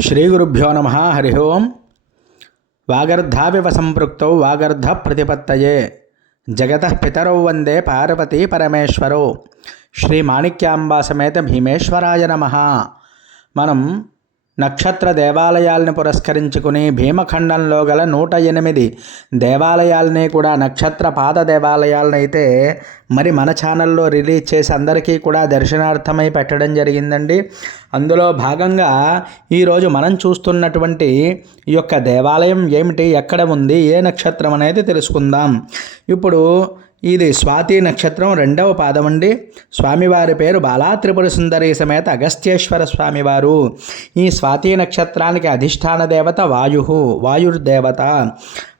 శ్రీగురుభ్యో నమ. హరి ఓం. వాగర్ధావివ సంపృక్తౌ వాగర్ధ ప్రతిపత్తయే జగత పితరౌ వందే పార్వతీ పరమేశ్వరో. శ్రీ మాణిక్యాంబా సమేత భీమేశ్వరాయ నమ. మనం నక్షత్ర దేవాలయాల్ని పురస్కరించుకుని భీమఖండంలో గల నూట ఎనిమిది దేవాలయాల్ని కూడా నక్షత్ర పాద దేవాలయాలనైతే అయితే మరి మన ఛానల్లో రిలీజ్ చేసి అందరికీ కూడా దర్శనార్థమై పెట్టడం జరిగిందండి. అందులో భాగంగా ఈరోజు మనం చూస్తున్నటువంటి ఈ యొక్క దేవాలయం ఏమిటి ఎక్కడ ఉంది ఏ నక్షత్రం అనేది తెలుసుకుందాం. ఇప్పుడు ఇది స్వాతి నక్షత్రం రెండవ పాదం అండి. స్వామివారి పేరు బాలా త్రిపుర సుందరి సమేత అగస్త్యేశ్వర స్వామివారు. ఈ స్వాతి నక్షత్రానికి అధిష్టాన దేవత వాయు వాయుర్దేవత.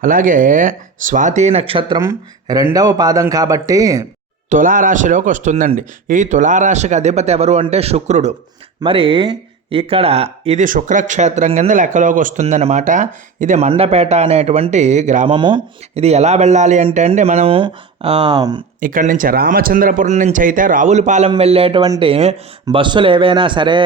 అలాగే స్వాతి నక్షత్రం రెండవ పాదం కాబట్టి తులారాశిలోకి వస్తుందండి. ఈ తులారాశికి అధిపతి ఎవరు అంటే శుక్రుడు. మరి ఇక్కడ ఇది శుక్రక్షేత్రం కింద లెక్కలోకి వస్తుందన్నమాట. ఇది మండపేట అనేటువంటి గ్రామము. ఇది ఎలా వెళ్ళాలి అంటే అండి మనం ఇక్కడ నుంచి రామచంద్రపురం నుంచి అయితే రావులపాలెం వెళ్ళేటువంటి బస్సులు ఏవైనా సరే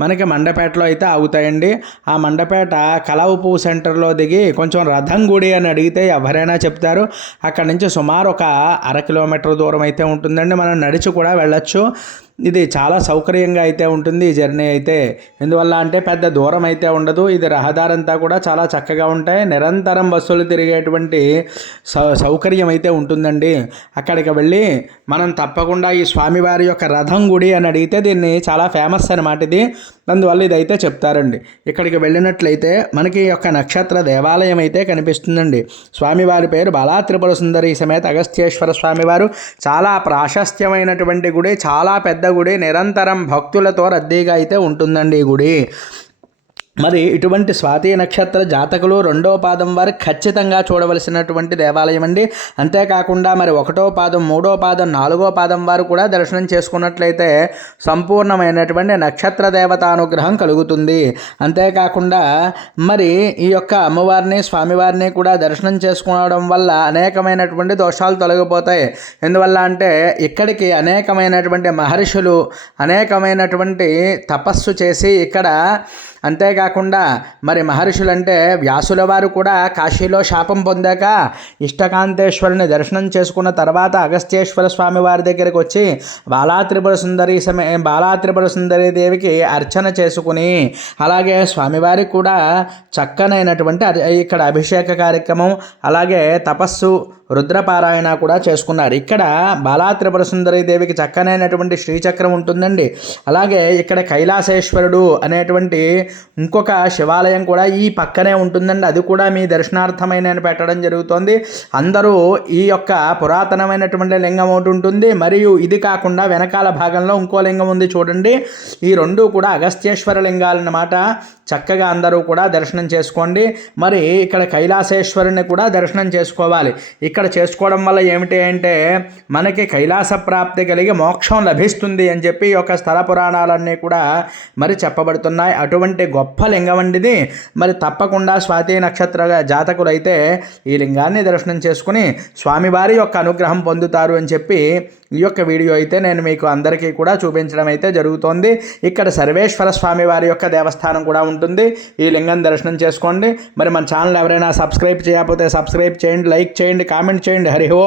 మనకి మండపేటలో అయితే ఆగుతాయండి. ఆ మండపేట కలవపు సెంటర్లో దిగి కొంచెం రథం గుడి అని అడిగితే ఎవరైనా చెప్తారు. అక్కడ నుంచి సుమారు ఒక అర కిలోమీటర్ దూరం అయితే ఉంటుందండి. మనం నడిచి కూడా వెళ్ళొచ్చు. ఇది చాలా సౌకర్యంగా అయితే ఉంటుంది ఈ జర్నీ అయితే. ఎందువల్ల అంటే పెద్ద దూరం అయితే ఉండదు. ఇది రహదారి అంతా కూడా చాలా చక్కగా ఉంటాయి. నిరంతరం బస్సులు తిరిగేటువంటి సౌ సౌకర్యం అయితే ఉంటుందండి. అక్కడికి వెళ్ళి మనం తప్పకుండా ఈ స్వామివారి యొక్క రథం గుడి అని అడిగితే దీన్ని చాలా ఫేమస్ అనమాట ఇది. అందువల్ల ఇదైతే చెప్తారండి. ఇక్కడికి వెళ్ళినట్లయితే మనకి యొక్క నక్షత్ర దేవాలయం అయితే కనిపిస్తుందండి. స్వామివారి పేరు బాలా త్రిపుర సుందరి సమేత అగస్త్యేశ్వర స్వామివారు. చాలా ప్రాశస్త్యమైనటువంటి గుడి. చాలా పెద్ద గుడి నిరంతరం భక్తులతో రద్దీగా అయితే ఉంటుందండి ఈ గుడి. మరి ఇటువంటి స్వాతి నక్షత్ర జాతకులు రెండవ పాదం వారు ఖచ్చితంగా చూడవలసినటువంటి దేవాలయం అండి. అంతేకాకుండా మరి ఒకటో పాదం మూడో పాదం నాలుగో పాదం వారు కూడా దర్శనం చేసుకున్నట్లయితే సంపూర్ణమైనటువంటి నక్షత్ర దేవతానుగ్రహం కలుగుతుంది. అంతేకాకుండా మరి ఈ యొక్క అమ్మవారిని స్వామివారిని కూడా దర్శనం చేసుకోవడం వల్ల అనేకమైనటువంటి దోషాలు తొలగిపోతాయి. ఎందువల్ల అంటే ఇక్కడికి అనేకమైనటువంటి మహర్షులు అనేకమైనటువంటి తపస్సు చేసి ఇక్కడ అంతేకాకుండా మరి మహర్షులంటే వ్యాసుల వారు కూడా కాశీలో శాపం పొందాక ఇష్టకాంతేశ్వరుని దర్శనం చేసుకున్న తర్వాత అగస్త్యేశ్వర స్వామి వారి దగ్గరికి వచ్చి బాలాత్రిపుర సుందరి సమే బాలాత్రిపుర సుందరి దేవికి అర్చన చేసుకుని అలాగే స్వామివారికి కూడా చక్కనైనటువంటి ఇక్కడ అభిషేక కార్యక్రమం అలాగే తపస్సు రుద్రపారాయణ కూడా చేసుకున్నారు. ఇక్కడ బాలాత్రిపుర సుందరి దేవికి చక్కనైనటువంటి శ్రీచక్రం ఉంటుందండి. అలాగే ఇక్కడ కైలాసేశ్వరుడు అనేటువంటి ఇంకొక శివాలయం కూడా ఈ పక్కనే ఉంటుందండి. అది కూడా మీ దర్శనార్థమైన పెట్టడం జరుగుతుంది. అందరూ ఈ యొక్క పురాతనమైనటువంటి లింగం ఒకటి ఉంటుంది. మరియు ఇది కాకుండా వెనకాల భాగంలో ఇంకో లింగం ఉంది చూడండి. ఈ రెండు కూడా అగస్త్యేశ్వర లింగాలన్నమాట. చక్కగా అందరూ కూడా దర్శనం చేసుకోండి. మరి ఇక్కడ కైలాసేశ్వరుని కూడా దర్శనం చేసుకోవాలి. ఇక్కడ చేసుకోవడం వల్ల ఏమిటి అంటే మనకి కైలాస ప్రాప్తి కలిగి మోక్షం లభిస్తుంది అని చెప్పి ఈ యొక్క స్థల పురాణాలన్నీ కూడా మరి చెప్పబడుతున్నాయి. అటువంటి గొప్ప లింగం అండిది. మరి తప్పకుండా స్వాతి నక్షత్ర జాతకులైతే ఈ లింగాన్ని దర్శనం చేసుకుని స్వామివారి యొక్క అనుగ్రహం పొందుతారు అని చెప్పి ఈ యొక్క వీడియో అయితే నేను మీకు అందరికీ కూడా చూపించడం అయితే జరుగుతోంది. ఇక్కడ సర్వేశ్వర స్వామి వారి యొక్క దేవస్థానం కూడా ఉంటుంది. ఈ లింగం దర్శనం చేసుకోండి. మరి మన ఛానల్ ఎవరైనా సబ్స్క్రైబ్ చేయకపోతే సబ్స్క్రైబ్ చేయండి లైక్ చేయండి కామెంట్ చేయండి. హరి ఓం.